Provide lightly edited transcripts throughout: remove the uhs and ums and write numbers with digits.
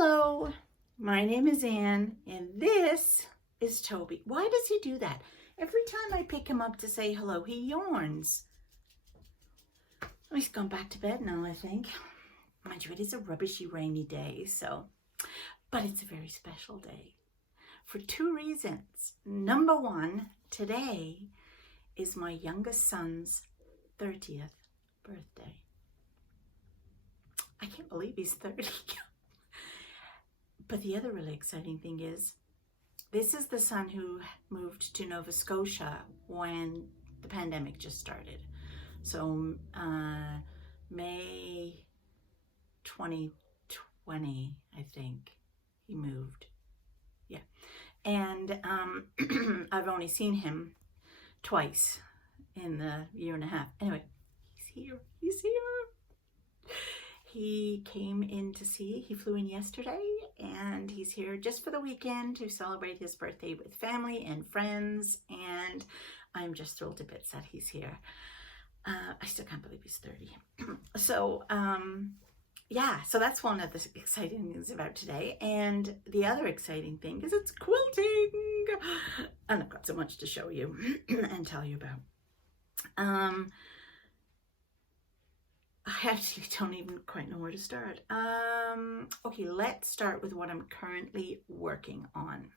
Hello, my name is Anne and this is Toby. Why does he do that? Every time I pick him up to say hello, he yawns. Oh, he's gone back to bed now, I think. Mind you, it is a rubbishy rainy day, but it's a very special day for two reasons. Number one, today is my youngest son's 30th birthday. I can't believe he's 30. But the other really exciting thing is, this is the son who moved to Nova Scotia when the pandemic just started. So May 2020, I think he moved. Yeah. And I've only seen him twice in the year and a half. Anyway, he's here. He came in to see, he flew in yesterday, and he's here just for the weekend to celebrate his birthday with family and friends, and I'm just thrilled to bits that he's here. I still can't believe he's 30. So, yeah, so that's one of the exciting things about today, and the other exciting thing is it's quilting, and I've got so much to show you and tell you about. I actually don't even quite know where to start. Okay, let's start with what I'm currently working on.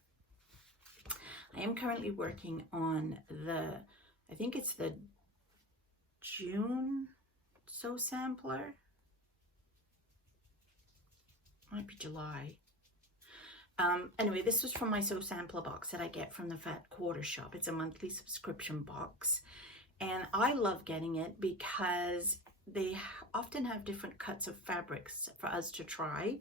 I am currently working on I think it's the June sew sampler. Might be July. Anyway, this was from my sew sampler box that I get from the Fat Quarter Shop. It's a monthly subscription box. And I love getting it because they often have different cuts of fabrics for us to try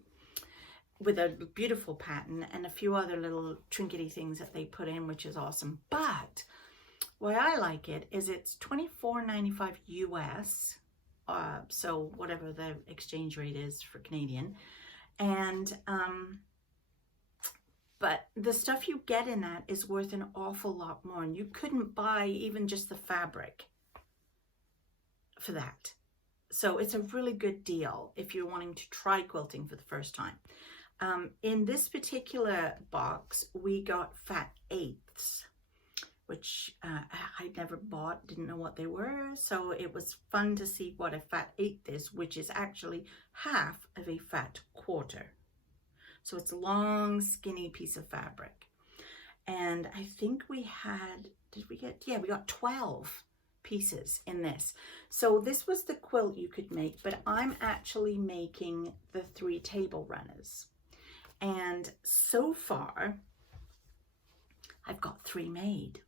with a beautiful pattern and a few other little trinkety things that they put in, which is awesome. But why I like it is it's $24.95 US, so whatever the exchange rate is for Canadian. And but the stuff you get in that is worth an awful lot more, and you couldn't buy even just the fabric for that. So it's a really good deal if you're wanting to try quilting for the first time. In this particular box, we got fat eighths, which I never bought, didn't know what they were. So it was fun to see what a fat eighth is, which is actually half of a fat quarter. So it's a long, skinny piece of fabric. And I think we had, we got 12 pieces in this. So this was the quilt you could make, but I'm actually making the 3 table runners. And so far, I've got 3 made.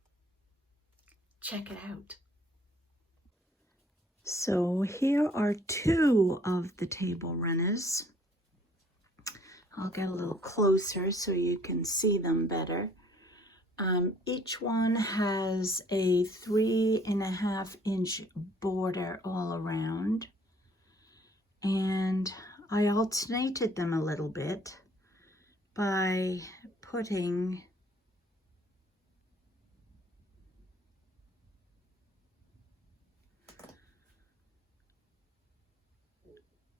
Check it out. So here are 2 of the table runners. I'll get a little closer so you can see them better. Each one has a 3.5 inch border all around, and I alternated them a little bit by putting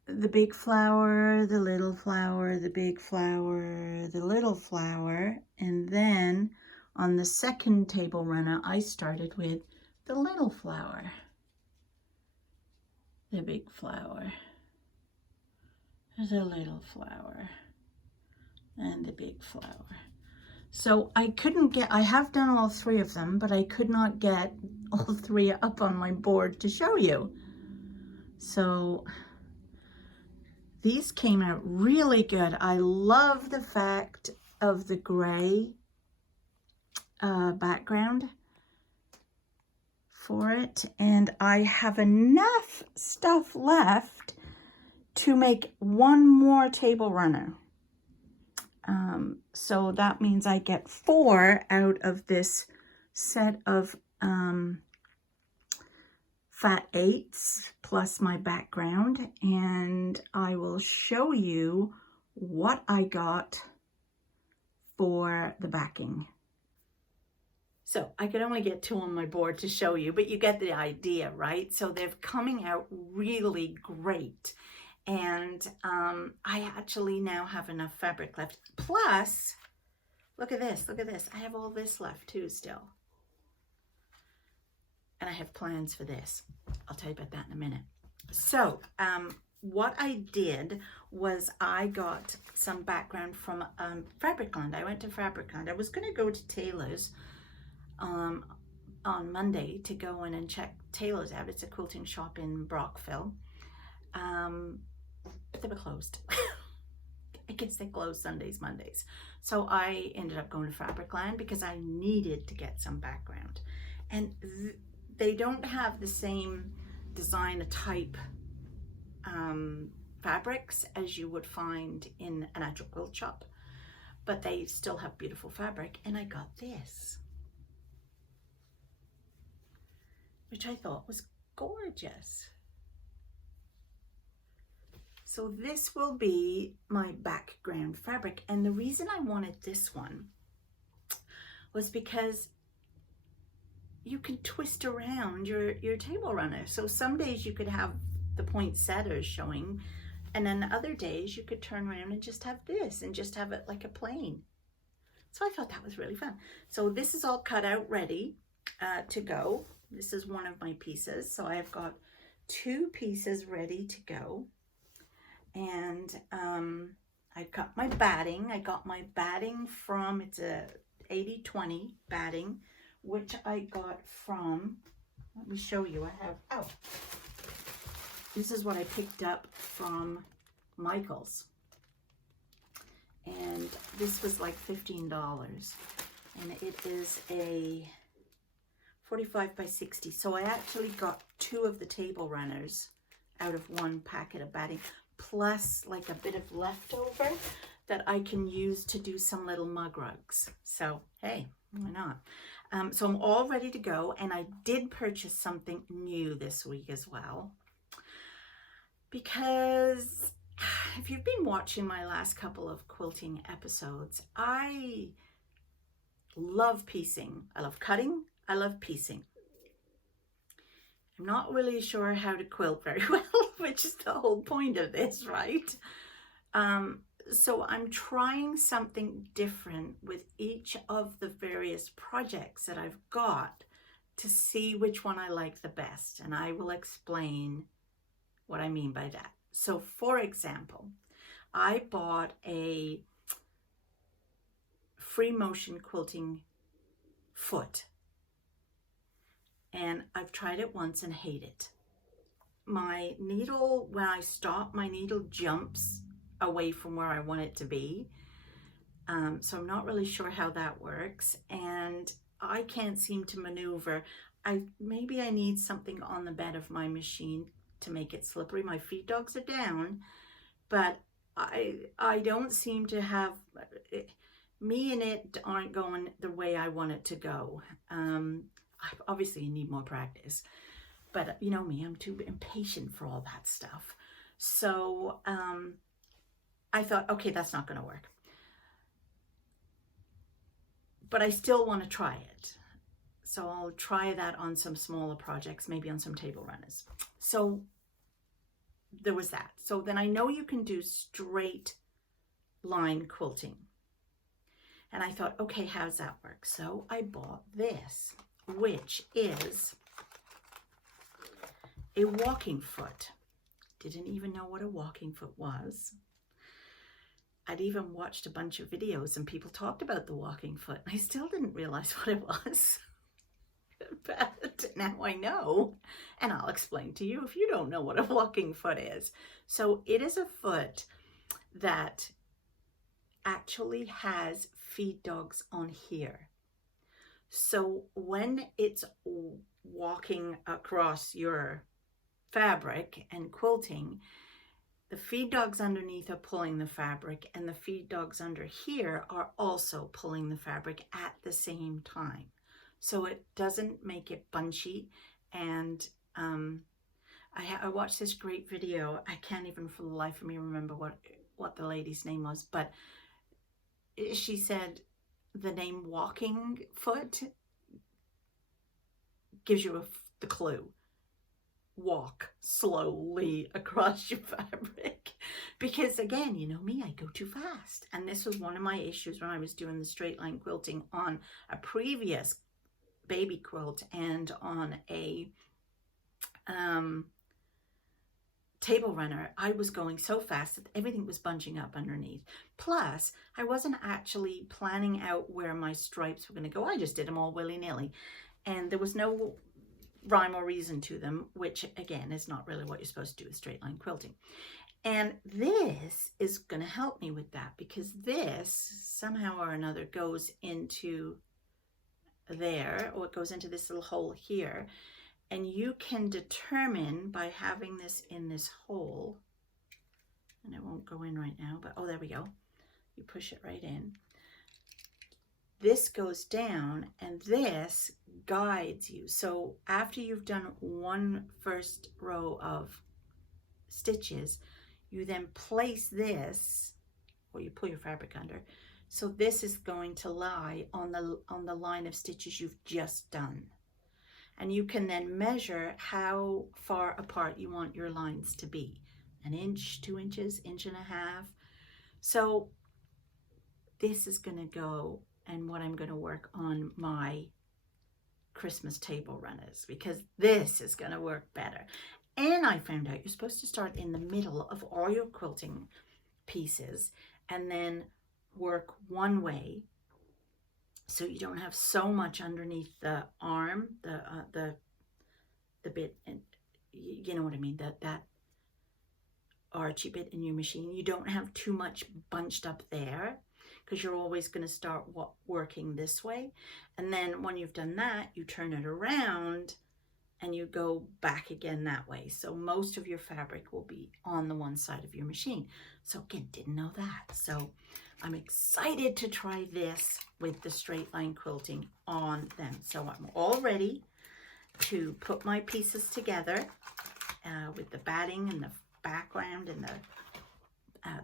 the big flower, the little flower, the big flower, the little flower, and then on the second table runner, I started with the little flower, the big flower, the little flower, and the big flower. So I have done all 3 of them, but I could not get all 3 up on my board to show you. So these came out really good. I love the fact of the gray background for it, and I have enough stuff left to make 1 more table runner. So that means I get 4 out of this set of fat eighths plus my background, and I will show you what I got for the backing. So I could only get 2 on my board to show you, but you get the idea, right? So they're coming out really great. And I actually now have enough fabric left. Plus, look at this, look at this. I have all this left too still. And I have plans for this. I'll tell you about that in a minute. So, what I did was I got some background from Fabricland. I went to Fabricland. I was going to go to Taylor's on Monday to go in and check Taylor's out. It's a quilting shop in Brockville. But they were closed. I guess they close Sundays, Mondays. So I ended up going to Fabricland because I needed to get some background. And they don't have the same design type fabrics as you would find in an actual quilt shop, but they still have beautiful fabric. And I got this, which I thought was gorgeous. So this will be my background fabric. And the reason I wanted this one was because you can twist around your table runner. So some days you could have the poinsettias showing, and then other days you could turn around and just have this and just have it like a plain. So I thought that was really fun. So this is all cut out ready to go. This is one of my pieces. So I've got 2 pieces ready to go. And I got my batting. I got my batting from, it's a 80-20 batting, which I got from, let me show you. I have, oh, this is what I picked up from Michael's. And this was like $15. And it is a 45 by 60. So I actually got 2 of the table runners out of 1 packet of batting, plus like a bit of leftover that I can use to do some little mug rugs. So, hey, why not? So I'm all ready to go. And I did purchase something new this week as well, because if you've been watching my last couple of quilting episodes, I love piecing. I love cutting. I love piecing. I'm not really sure how to quilt very well, which is the whole point of this, right? So I'm trying something different with each of the various projects that I've got to see which one I like the best. And I will explain what I mean by that. So for example, I bought a free motion quilting foot. And I've tried it once and hate it. My needle, when I stop, my needle jumps away from where I want it to be. So I'm not really sure how that works. And I can't seem to maneuver. Maybe I need something on the bed of my machine to make it slippery. My feed dogs are down, but I don't seem to have, me and it aren't going the way I want it to go. Obviously, you need more practice, but you know me, I'm too impatient for all that stuff. So I thought, okay, that's not going to work. But I still want to try it. So I'll try that on some smaller projects, maybe on some table runners. So there was that. So then I know you can do straight line quilting. And I thought, okay, how does that work? So I bought this, which is a walking foot. Didn't even know what a walking foot was. I'd even watched a bunch of videos and people talked about the walking foot. I still didn't realize what it was. But now I know, and I'll explain to you if you don't know what a walking foot is. So it is a foot that actually has feed dogs on here. So when it's walking across your fabric and quilting, the feed dogs underneath are pulling the fabric, and the feed dogs under here are also pulling the fabric at the same time. So it doesn't make it bunchy. And I watched this great video. I can't even for the life of me remember what the lady's name was, but she said the name walking foot gives you the clue. walk slowly across your fabric, because again, you know me, I go too fast. And this was one of my issues when I was doing the straight line quilting on a previous baby quilt and on a table runner. I was going so fast that everything was bunching up underneath. Plus, I wasn't actually planning out where my stripes were going to go. I just did them all willy-nilly, and there was no rhyme or reason to them, which again is not really what you're supposed to do with straight line quilting. And this is going to help me with that, because this somehow or another goes into there, or it goes into this little hole here. And you can determine by having this in this hole, and it won't go in right now, but oh, there we go. You push it right in. This goes down, and this guides you. So after you've done one first row of stitches, you then place this, or you pull your fabric under. So this is going to lie on the line of stitches you've just done. And you can then measure how far apart you want your lines to be. 1 inch, 2 inches, 1.5 inches. So this is going to go, and what I'm going to work on my Christmas table runners, because this is going to work better. And I found out you're supposed to start in the middle of all your quilting pieces and then work one way, so you don't have so much underneath the arm, the bit, and you know what I mean, that archy bit in your machine. You don't have too much bunched up there, because you're always going to start working this way. And then when you've done that, you turn it around and you go back again that way. So most of your fabric will be on the one side of your machine. So again, didn't know that. So I'm excited to try this with the straight line quilting on them. So I'm all ready to put my pieces together with the batting and the background and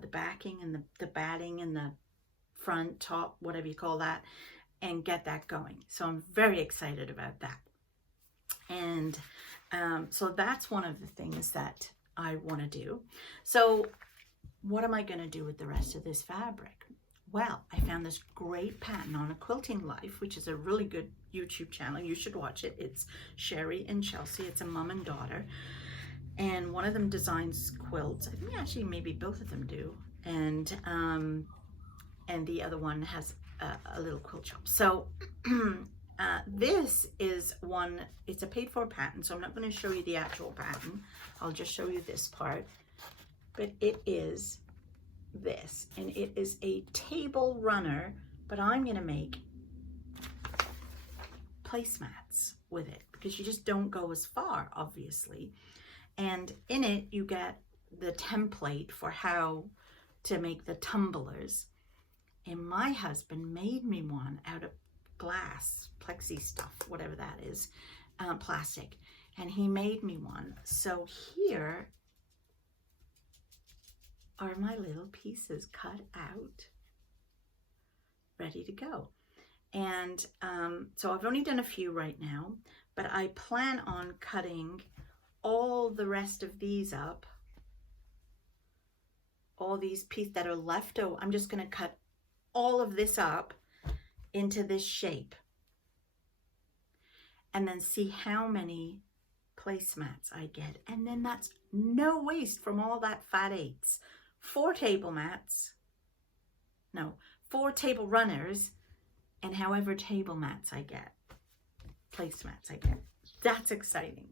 the backing and the batting and the front, top, whatever you call that, and get that going. So I'm very excited about that. And so that's one of the things that I want to do. So what am I going to do with the rest of this fabric? Well, I found this great pattern on A Quilting Life, which is a really good YouTube channel. You should watch it. It's Sherry and Chelsea. It's a mom and daughter. And one of them designs quilts. I think actually maybe both of them do. And the other one has a little quilt shop. So this is one, it's a paid for pattern, so I'm not going to show you the actual pattern. I'll just show you this part. But it is this, and it is a table runner, but I'm going to make placemats with it, because you just don't go as far, obviously. And in it, you get the template for how to make the tumblers. And my husband made me one out of glass, plexi stuff, whatever that is, plastic. And he made me one. So here are my little pieces cut out, ready to go. And so I've only done a few right now, but I plan on cutting all the rest of these up. All these pieces that are left over, I'm just going to cut all of this up into this shape, and then see how many placemats I get. And then that's no waste from all that fat 8s. 4 table mats, no, 4 table runners, and however table mats I get, placemats I get. That's exciting.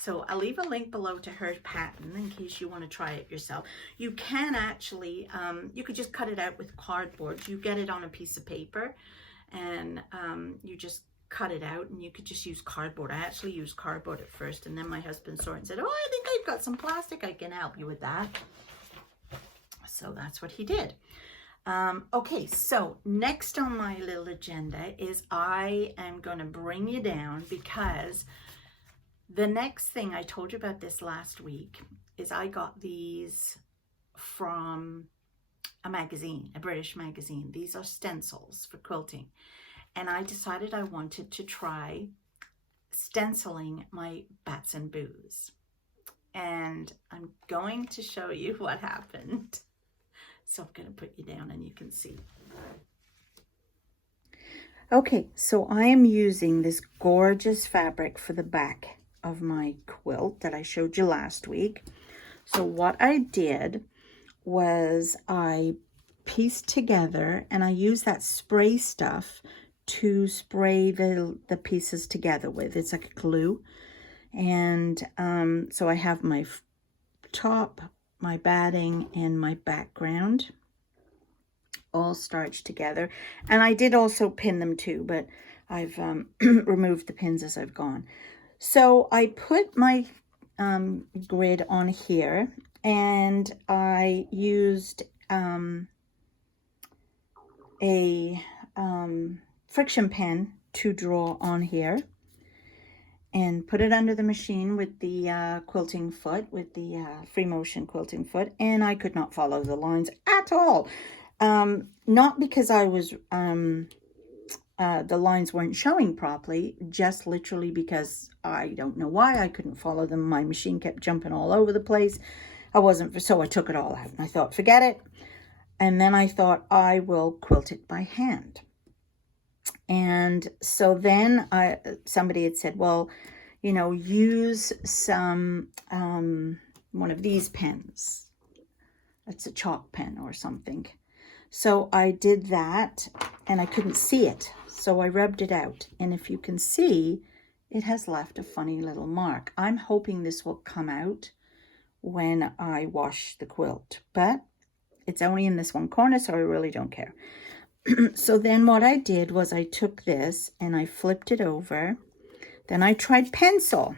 So I'll leave a link below to her pattern in case you want to try it yourself. You can actually, you could just cut it out with cardboard. You get it on a piece of paper, and you just cut it out, and you could just use cardboard. I actually used cardboard at first, and then my husband saw it and said, oh, I think I've got some plastic. I can help you with that. So that's what he did. Okay, so next on my little agenda is I am going to bring you down, because the next thing, I told you about this last week, is I got these from a magazine, a British magazine. These are stencils for quilting. And I decided I wanted to try stenciling my bats and boos. and I'm going to show you what happened. So I'm going to put you down and you can see. Okay, so I am using this gorgeous fabric for the back of my quilt that I showed you last week. So what I did was I pieced together, and I used that spray stuff to spray the pieces together with. It's like a glue. And so I have my top, my batting, and my background all starched together. And I did also pin them too, but I've removed the pins as I've gone. So I put my grid on here, and I used a friction pen to draw on here, and put it under the machine with the quilting foot, with the free motion quilting foot, and I could not follow the lines at all. Not because I was the lines weren't showing properly, just literally because I don't know why I couldn't follow them. My machine kept jumping all over the place. So I took it all out, and I thought, forget it. And then I thought, I will quilt it by hand. And so then somebody had said, well, you know, use some one of these pens. It's a chalk pen or something. So I did that, and I couldn't see it, so I rubbed it out, and if you can see, it has left a funny little mark. I'm hoping this will come out when I wash the quilt, but it's only in this one corner, so I really don't care. So then what I did was I took this and I flipped it over. Then I tried pencil.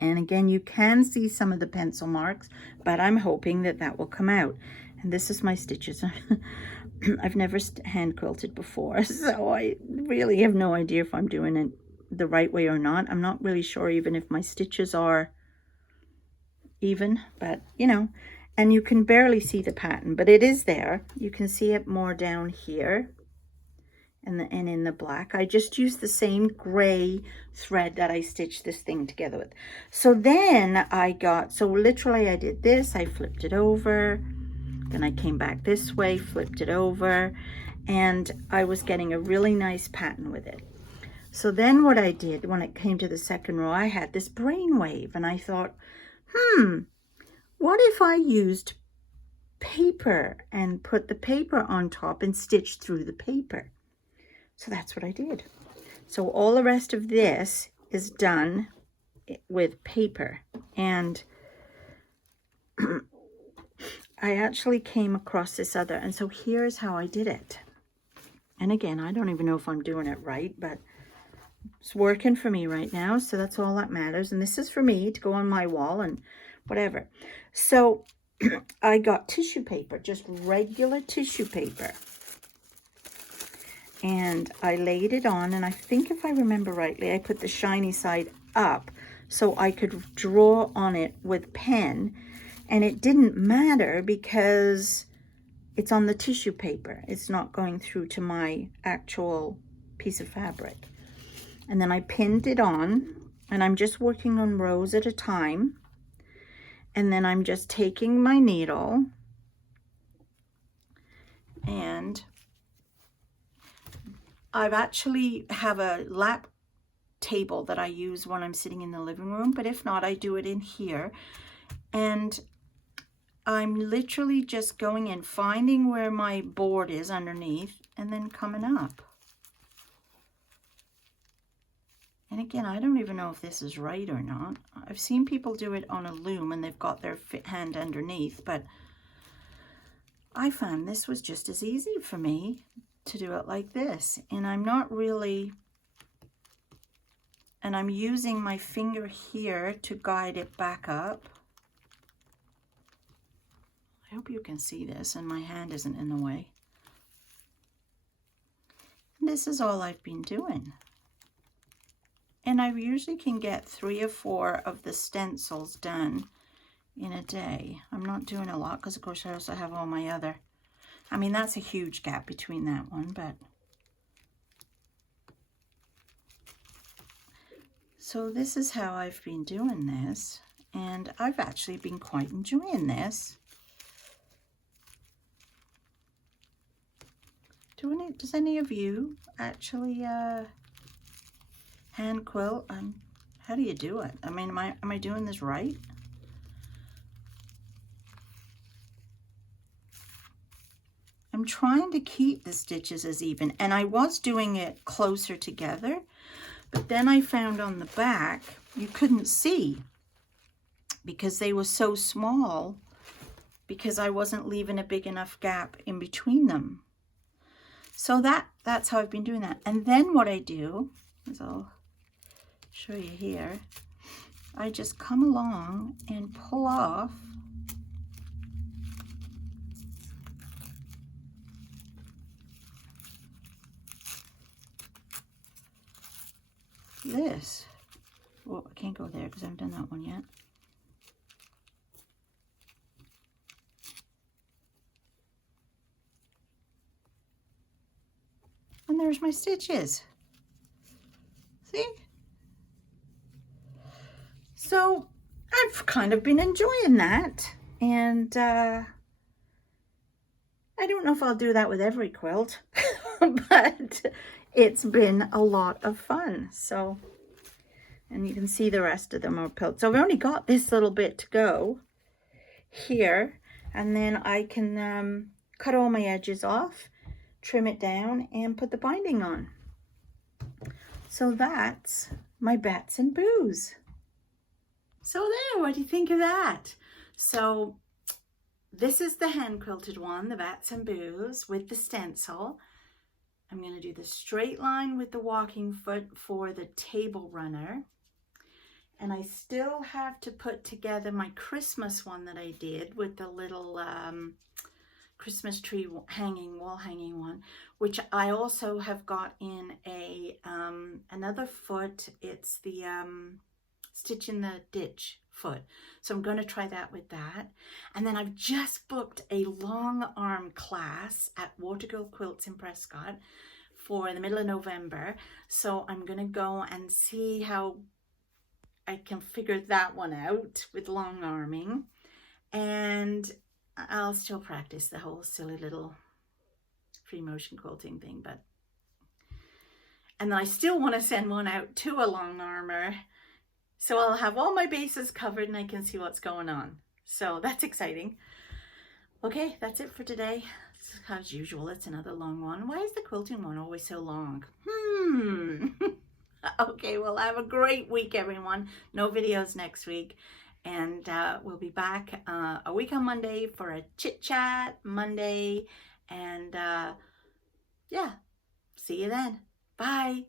And again, you can see some of the pencil marks, but I'm hoping that that will come out. And this is my stitches. I've never hand quilted before, so I really have no idea if I'm doing it the right way or not. I'm not really sure even if my stitches are even, but you know, and you can barely see the pattern, but it is there. You can see it more down here and in the black. I just used the same gray thread that I stitched this thing together with. So then so literally I did this, I flipped it over, then I came back this way, flipped it over, and I was getting a really nice pattern with it. So then what I did when it came to the second row, I had this brainwave, and I thought, what if I used paper and put the paper on top and stitched through the paper? So that's what I did. So all the rest of this is done with paper, and I actually came across this other, and so here's how I did it. And again, I don't even know if I'm doing it right, but it's working for me right now, so that's all that matters. And this is for me to go on my wall and whatever. So I got tissue paper, just regular tissue paper, and I laid it on, and I think if I remember rightly, I put the shiny side up so I could draw on it with pen. And it didn't matter because it's on the tissue paper. It's not going through to my actual piece of fabric. And then I pinned it on, and I'm just working on rows at a time. And then I'm just taking my needle, and I've actually have a lap table that I use when I'm sitting in the living room, but if not, I do it in here. And I'm literally just going in, finding where my board is underneath, and then coming up. And again, I don't even know if this is right or not. I've seen people do it on a loom and they've got their hand underneath, but I found this was just as easy for me to do it like this. And I'm not really, and I'm using my finger here to guide it back up. I hope you can see this and my hand isn't in the way. And this is all I've been doing. And I usually can get 3 or 4 of the stencils done in a day. I'm not doing a lot because, of course, I also have all my other. I mean, that's a huge gap between that one, but. So this is how I've been doing this, and I've actually been quite enjoying this. Does any of you actually hand quilt? How do you do it? I mean, am I doing this right? I'm trying to keep the stitches as even, and I was doing it closer together, but then I found on the back you couldn't see because they were so small, because I wasn't leaving a big enough gap in between them. So that's how I've been doing that. And then what I do is, I'll show you here, I just come along and pull off this. Well, I can't go there because I haven't done that one yet. And there's my stitches. See? So I've kind of been enjoying that, and I don't know if I'll do that with every quilt, but it's been a lot of fun. So, and you can see the rest of them are built. So I've only got this little bit to go here, and then I can cut all my edges off, trim it down, and put the binding on. So that's my bats and boos. So there, what do you think of that? So this is the hand quilted one, the bats and boos with the stencil. I'm going to do the straight line with the walking foot for the table runner. And I still have to put together my Christmas one that I did with the little Christmas tree wall hanging one, which I also have got in a another foot. It's the stitch in the ditch foot. So I'm going to try that with that. And then I've just booked a long arm class at Watergirl Quilts in Prescott for the middle of November. So I'm going to go and see how I can figure that one out with long arming. And I'll still practice the whole silly little free motion quilting thing, and I still want to send one out to a long armer, so I'll have all my bases covered and I can see what's going on. So that's exciting. Okay, that's it for today. As usual, it's another long one. Why is the quilting one always so long? Okay, well, have a great week, everyone. No videos next week. And we'll be back a week on Monday for a Chit Chat Monday. And yeah, see you then. Bye.